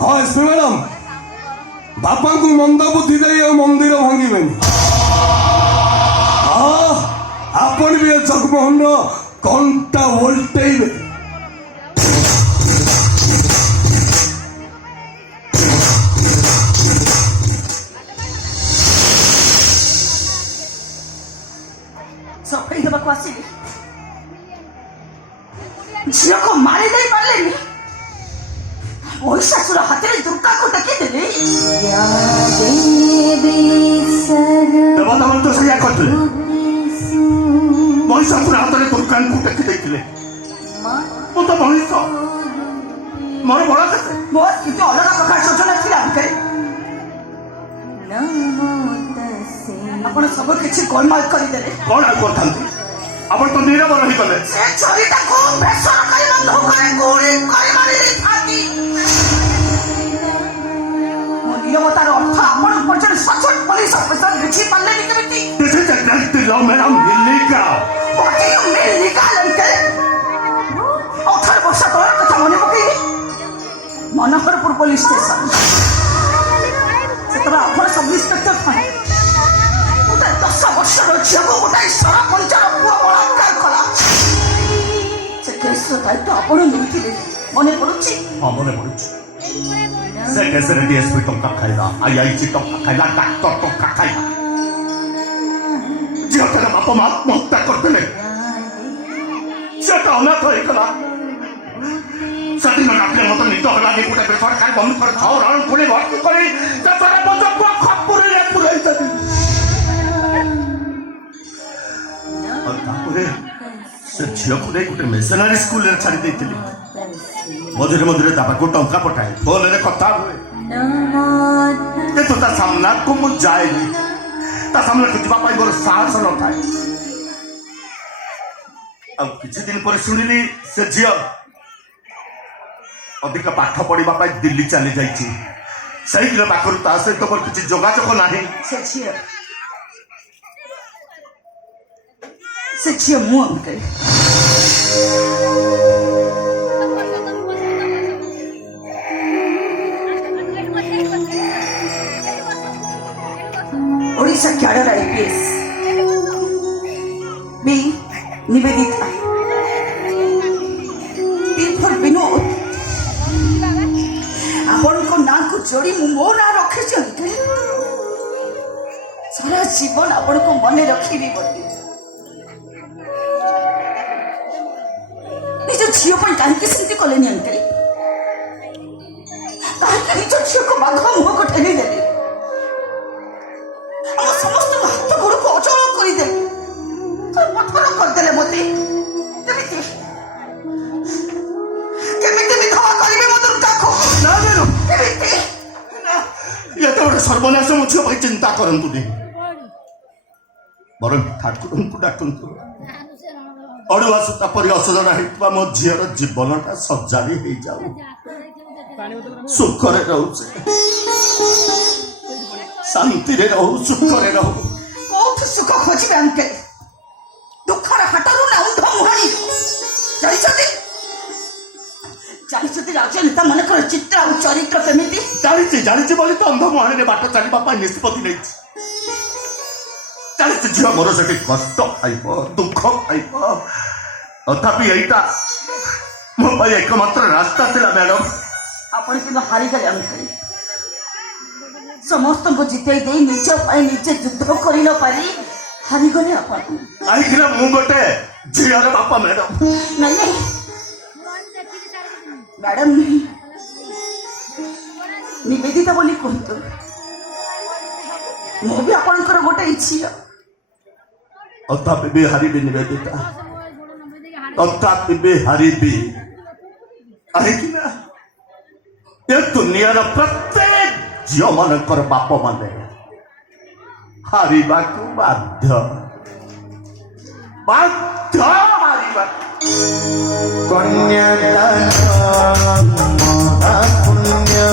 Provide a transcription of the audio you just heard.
ହଁ SP madam, ବାପାଙ୍କୁ ମନ୍ଦ ବୁଦ୍ଧି ଦେଇ ଆଉ ମନ୍ଦିର ଭାଙ୍ଗିବେନି। ଆପଣ ବି ଏ ଜଗମୋହନର କଣ୍ଟା ଓଲଟେଇବେ। ସଫେଇ ଦେବାକୁ ଆସିଲି, ଝିଅକୁ ମାରି ଦେଇ ପାରିଲେନି। ମହିଷାସୁର ହାତରେ ଦୁର୍ଗାକୁ ଟେକିଦେଲି। ଦେବତା ତ ସେଇଆ କରିଥିଲେ। ମହିଷାସୁର ହାତରେ ଦୁର୍ଗାଙ୍କୁ ଟେକି ଦେଇଥିଲେ। ମୁଁ ତ ମଣିଷ, ମୋର ବଳ କେତେ? ମୋର କିଛି ଅଲଗା ପ୍ରକାର ଯୋଜନା ଥିଲା। ଆପଣ ସବୁ କିଛି ଗୋଳମାଳ କରିଦେଲେ। କଣ ଆଉ କରିଥାନ୍ତି? ଆପଣ ତ ନିରବ ରହିଗଲେ। ସେ ଛୁରୀଟାକୁ ବେସରକାରୀ ବନ୍ଧୁକରେ ଗୁଳି କରି ମାରି ଦେଇଥାନ୍ତି। ମୋ ନିରବତାର ଅର୍ଥ ଆପଣଙ୍କ ପର୍ଯ୍ୟନ୍ତ ସଚୋଟ ପୋଲିସ ଅଫିସର ବୁଝି ପାରିଲେନି କେମିତି? This is exactly law, madam. Illegal. What do you mean illegal, uncle? 18 ବର୍ଷ ତଳର କଥା ମନେ ପକେଇଲି। ମନୋହରପୁର ପୋଲିସ ଷ୍ଟେସନ, ସେତେବେଳେ ଆପଣ ସବ୍ ଇନ୍ସପେକ୍ଟର ଥାଏ। ଗୋଟେ 10 ବର୍ଷର ଝିଅକୁ ଗୋଟାଏ ସରପଞ୍ଚର ପୁଅ ବଳାତ୍କାର କଲା। ସେ କେସର ଦାୟିତ୍ୱ ଆପଣ ନେଇଥିଲେ, ମନେ ପଡୁଛି? ହଁ, ମନେ ପଡୁଛି। ସେ କେସରେ ଡିଏସ୍ପି ଟଙ୍କା ଖାଇଲା, ଆଇଆଇସି ଟଙ୍କା ଖାଇଲା, ଡାକ୍ତର ଟଙ୍କା ଖାଇଲା। ଝିଅଟାର ବାପା ମା ଆତ୍ମହତ୍ୟା କରିଦେଲେ। ଝିଅଟା ଅନାଥ ହେଇଗଲା। ସେଦିନ ରାତିରେ ମତେ ନିଦ ହେଲାନି। ଗୋଟେ ବେସରକାରୀ ବନ୍ଧୁକରେ 6 ରାଉଣ୍ଡ ଗୁଳି ଭର୍ତ୍ତି କରି ଶେଷରେ ମୋ ଚକ୍ଷୁ ଖପୁରିରେ ପୁରେଇଦେଲି। ଆଉ ତାପରେ ସେ ଝିଅକୁ ନେଇ ଗୋଟେ ମିଶନାରୀ ସ୍କୁଲରେ ଛାଡ଼ି ଦେଇଥିଲି। ମଝିରେ ମଝିରେ ତା ପାଖକୁ ଟଙ୍କା ପଠାଏ, ଫୋନରେ କଥା ହୁଏ, କିନ୍ତୁ ତା ସାମ୍ନାକୁ ମୁଁ ଯାଏନି। ତା ସାମ୍ନାକୁ ଯିବା ପାଇଁ ମୋର ସାହସ ନଥାଏ। ଆଉ କିଛି ଦିନ ପରେ ଶୁଣିଲି ସେ ଝିଅ ଅଧିକ ପାଠ ପଢିବା ପାଇଁ ଦିଲ୍ଲୀ ଚାଲି ଯାଇଛି। ସେଇଦିନ ପାଖରୁ ତା ସହିତ ମୋର କିଛି ଯୋଗାଯୋଗ ନାହିଁ। ସେ ଝିଅ ମୁଁ ଅଙ୍କଲ। ଓଡ଼ିଶା କ୍ୟାଡର IPS ବି ନିବେଦିତା, ବିନୋଦ ଆପଣଙ୍କ ନାଁକୁ ଯୋଡ଼ି ମୁଁ ମୋ ନାଁ ରଖିଛି ଅଙ୍କଲ। ସାରା ଜୀବନ ଆପଣଙ୍କୁ ମନେ ରଖିବି ବୋଲି। ନିଜ ଝିଅ ପାଇଁ କାହିଁକି ସେମିତି କଲେନି ଅଙ୍କଲ? କାହିଁକି ନିଜ ଝିଅକୁ ବାଘ ମୁହଁକୁ ଠେଲିଦେଲେ? ଆମ ସମସ୍ତଙ୍କ ହାତ ଗୋଡ଼କୁ ଅଚଳ କରିଦେଲେ, ପଥର କରିଦେଲେ ମତେ। କେମିତି କେମିତି ବିଧବା କରିବେ ମୋ ଦୁର୍ଗାକୁ? କେମିତି? ଏତେ ଗୋଟେ ସର୍ବନାଶ ମୋ ଝିଅ ପାଇଁ ଚିନ୍ତା କରନ୍ତୁନି। ବରଂ ଠାକୁରଙ୍କୁ ଡାକନ୍ତୁ, ଅଡୁଆ ସୂତା ପରି ଅସଜଡ଼ା ହେଇଥିବା ମୋ ଝିଅର ଜୀବନଟା ସଜାଡ଼ି ହେଇଯାଉ, ସୁଖରେ ରହୁ, ଶାନ୍ତିରେ ରହୁ, ସୁଖରେ ରହୁ। କୋଉଠି ସୁଖ ଖୋଜିବେ ଅଙ୍କଲ? ଦୁଃଖର ହାଟରୁ ନା ଅନ୍ଧ ମୁହାଣୀ? ଜାଣିଛନ୍ତି ରାଜନେତା ମାନଙ୍କର ଚିତ୍ର ଆଉ ଚରିତ୍ର କେମିତି? ଜାଣିଛି ବୋଲି ତ ଅନ୍ଧ ମୁହାଣୀରେ ବାଟ ଚାଲିବା ପାଇଁ ନିଷ୍ପତ୍ତି ନେଇଛି। ଜାଣିଛି ଝିଅ ମୋର ସେଠି କଷ୍ଟ ପାଇବ, ଦୁଃଖ ପାଇବ, ତଥାପି ଏଇଟା ମୋ ପାଇଁ ଏକମାତ୍ର ରାସ୍ତା ଥିଲା ମ୍ୟାଡମ। ଆପଣ କିନ୍ତୁ ହାରିଗଲେ ଅଙ୍କଲ। ସମସ୍ତଙ୍କୁ ଜିତେଇ ଦେଇ ନିଜ ପାଇଁ ନିଜେ ଯୁଦ୍ଧ କରି ନ ପାରି ହାରିଗଲେ ଆପଣ। କାହିଁକି ନା ମୁଁ ଗୋଟେ ଝିଅର ବାପା ମ୍ୟାଡମ। ନାଇଁ ମ୍ୟାଡମ ନାହିଁ, ନିବେଦିତା ବୋଲି କୁହନ୍ତୁ। ମୁଁ ବି ଆପଣଙ୍କର ଗୋଟେ ଝିଅ। ତଥାପି ବି ହାରିବି ନିବେଦିତା, ତଥାପି ବି ହାରିବି। କାହିଁକି ନା ଏ ଦୁନିଆର ପ୍ରତ୍ୟେକ ଝିଅ ମାନଙ୍କର ବାପ ମାନେ ହାରିବାକୁ ବାଧ୍ୟ ହାରିବା। କନ୍ୟାଦାନ ମହାପୁଣ୍ୟ